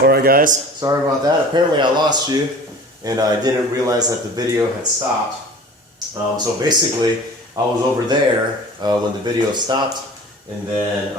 Alright guys, sorry about that. Apparently I lost you and I didn't realize that the video had stopped. So basically I was over there when the video stopped, and then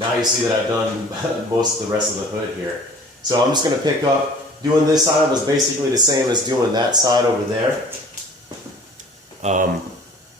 now you see that I've done most of the rest of the hood here. So I'm just going to pick up. Doing this side was basically the same as doing that side over there. And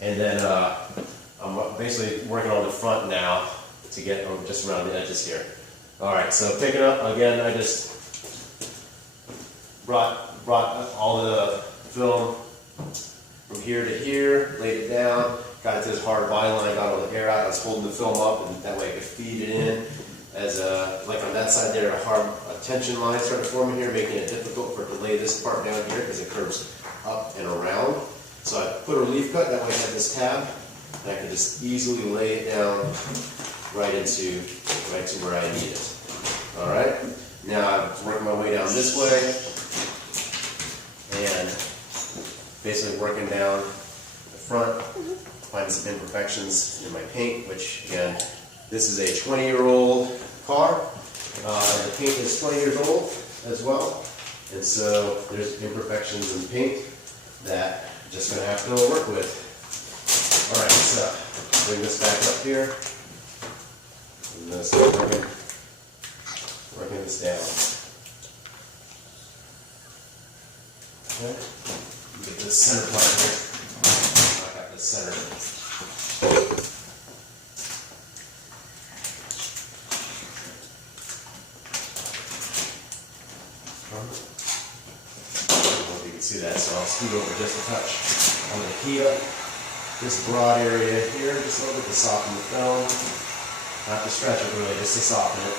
then I'm basically working on the front now to get just around the edges here. Alright, so picking up again, I just brought all the film from here to here, laid it down, got it to this hard vinyl, and I got all the air out. I was holding the film up, and that way I could feed it in. As like on that side there, a tension line started forming here, making it difficult for it to lay this part down here because it curves up and around. So I put a relief cut, that way I had this tab, and I could just easily lay it down right to where I need it. Alright, now I'm working my way down this way, and basically working down the front, finding some imperfections in my paint, which again, this is a 20-year-old car. The paint is 20 years old as well, and so there's imperfections in paint that I'm just going to have to work with. Alright, so bring this back up here. I'm going to start working this down. Okay, get this center part here. I got this center. I don't know if you can see that, so I'll scoot over just a touch. I'm going to heat up this broad area here just a little bit to soften the film. Not to stretch it really, just to soften it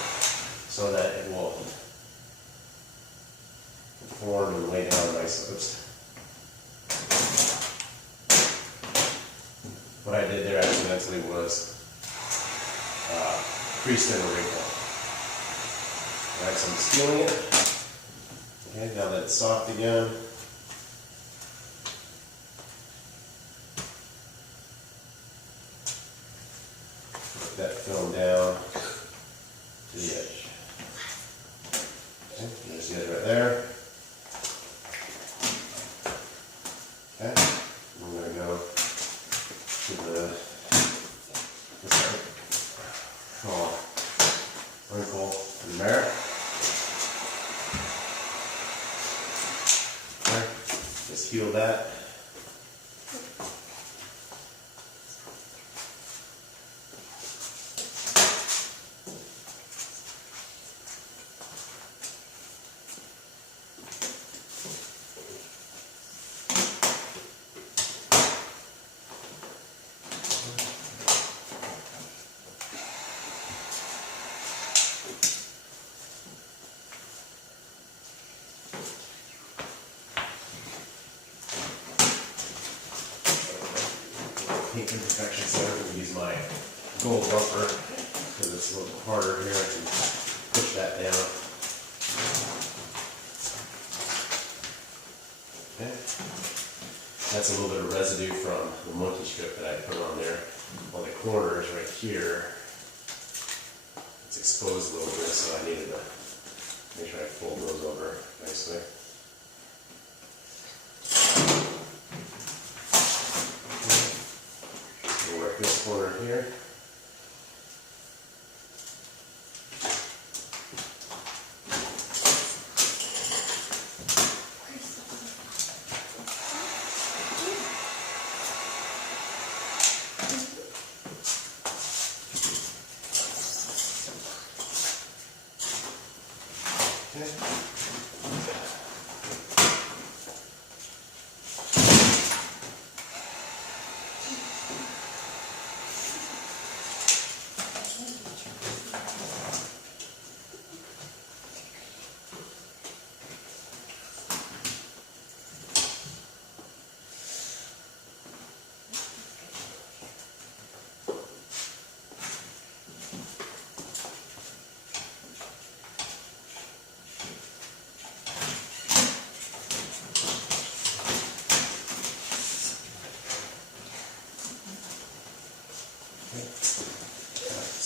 so that it will form and lay down nice. Oops. What I did there accidentally was crease in a wrinkle. Alright, so I'm just feeling it. Okay, now that it's soft again. Put that film down to the edge. Okay, there's the edge right there. Okay, I'm going to go to the wrinkle in there. Okay, just heal that. Paint imperfection, so I'm going to use my gold bumper because it's a little harder here. I can push that down. Okay. That's a little bit of residue from the monkey strip that I put on there. On the corners right here, it's exposed a little bit, so I needed to make sure I fold those over nicely. This corner here.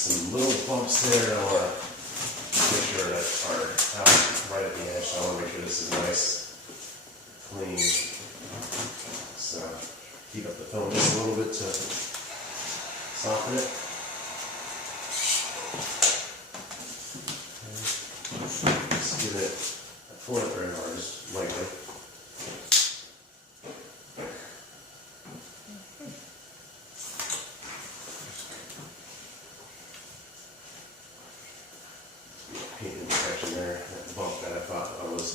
Some little bumps there, I want to make sure that are out. I want to make sure this is nice, clean. So heat up the film just a little bit to soften it. Just give it a flip very hard, just lightly. Paint imperfection there, that bump that I thought was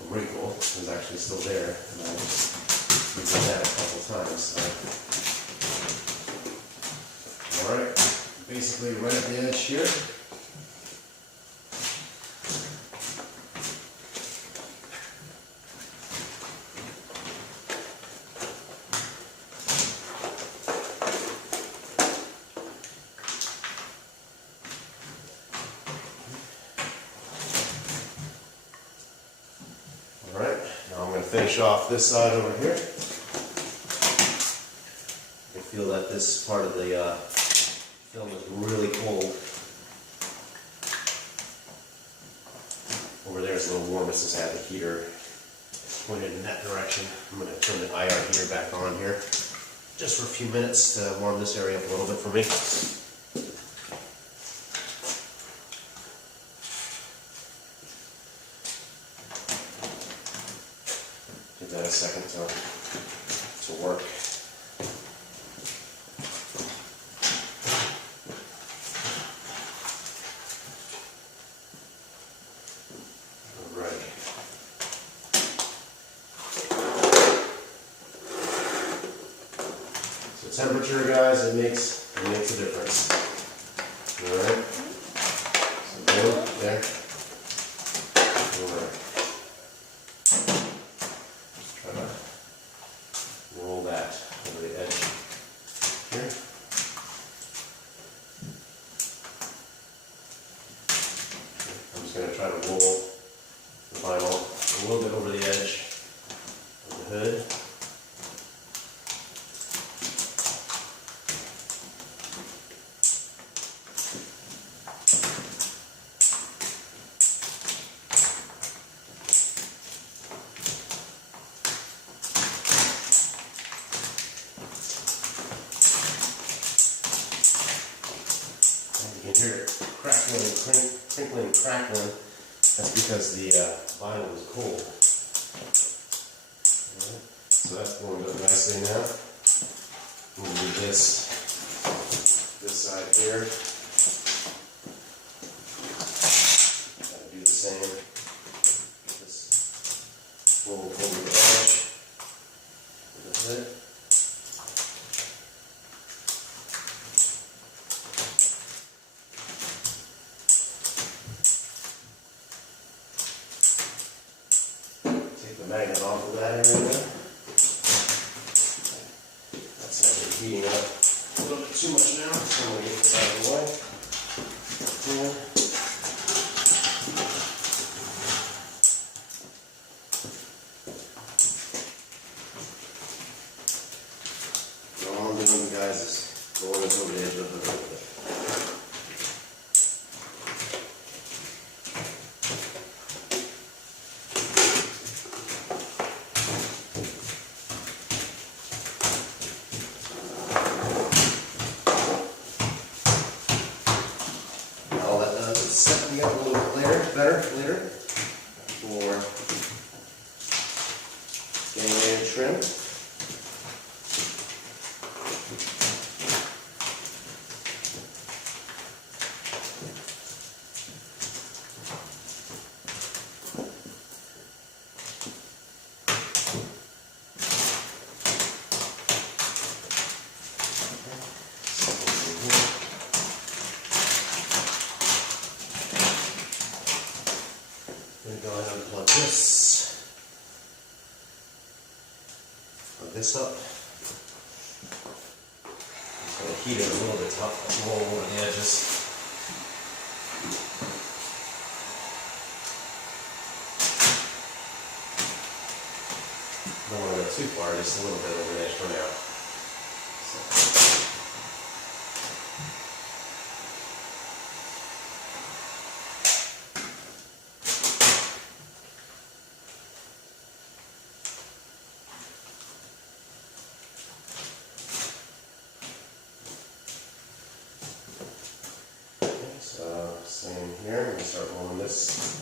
a wrinkle is actually still there, and I just did that a couple times. So. All right, basically right at the edge here. Alright, now I'm going to finish off this side over here. I feel that this part of the film is really cold. Over there is a little warm, it's just had the heater pointed in that direction. I'm going to turn the IR heater back on here just for a few minutes to warm this area up a little bit for me. Give that a second to work. Alright. So temperature, guys, it makes a difference. Alright. So boom, there. Alright. Try to roll that over the edge here. I'm just going to try to roll the vinyl a little bit over the edge of the hood. You can hear it crackling and crinkling and crackling. That's because the vinyl is cold. Right. So that's going up nicely now. We'll do this side here. Gotta do the same. This roll over the edge of the hood. The magnet off of that area. That's actually heating up a little bit too much now, so I'm going to get this out of the way. Yeah. So all I'm doing, guys, is rolling this over the edge of the hood. Set me up a little bit later for getting ready to trim. Go ahead and plug this up. I'm going to heat it a little bit tough, roll over the edges. Don't want to go too far, just a little bit over the edge for now. here. I'm going to start rolling this.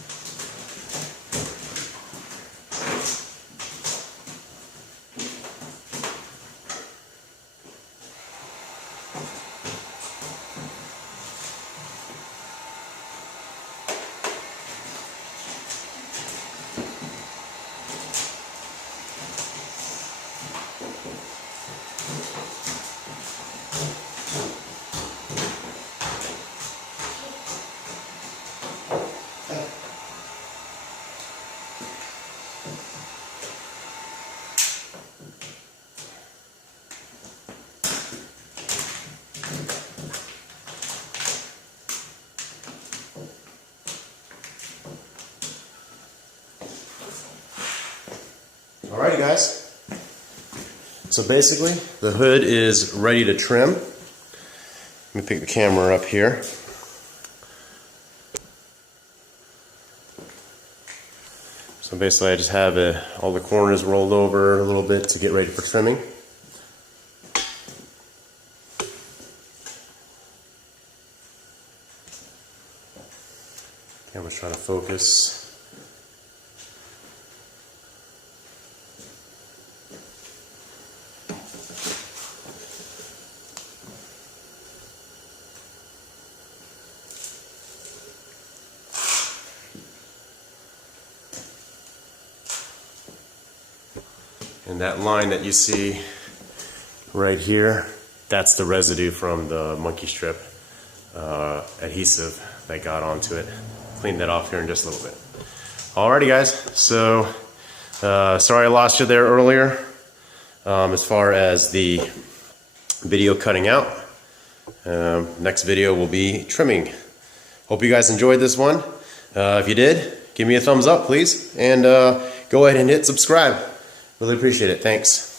Alrighty guys, so basically the hood is ready to trim. Let me pick the camera up here. So basically I just have all the corners rolled over a little bit to get ready for trimming. Camera's trying to focus. And that line that you see right here, that's the residue from the monkey strip adhesive that got onto it. Clean that off here in just a little bit. Alrighty guys, so sorry I lost you there earlier as far as the video cutting out. Next video will be trimming. Hope you guys enjoyed this one. If you did, give me a thumbs up please, and go ahead and hit subscribe. Really appreciate it. Thanks.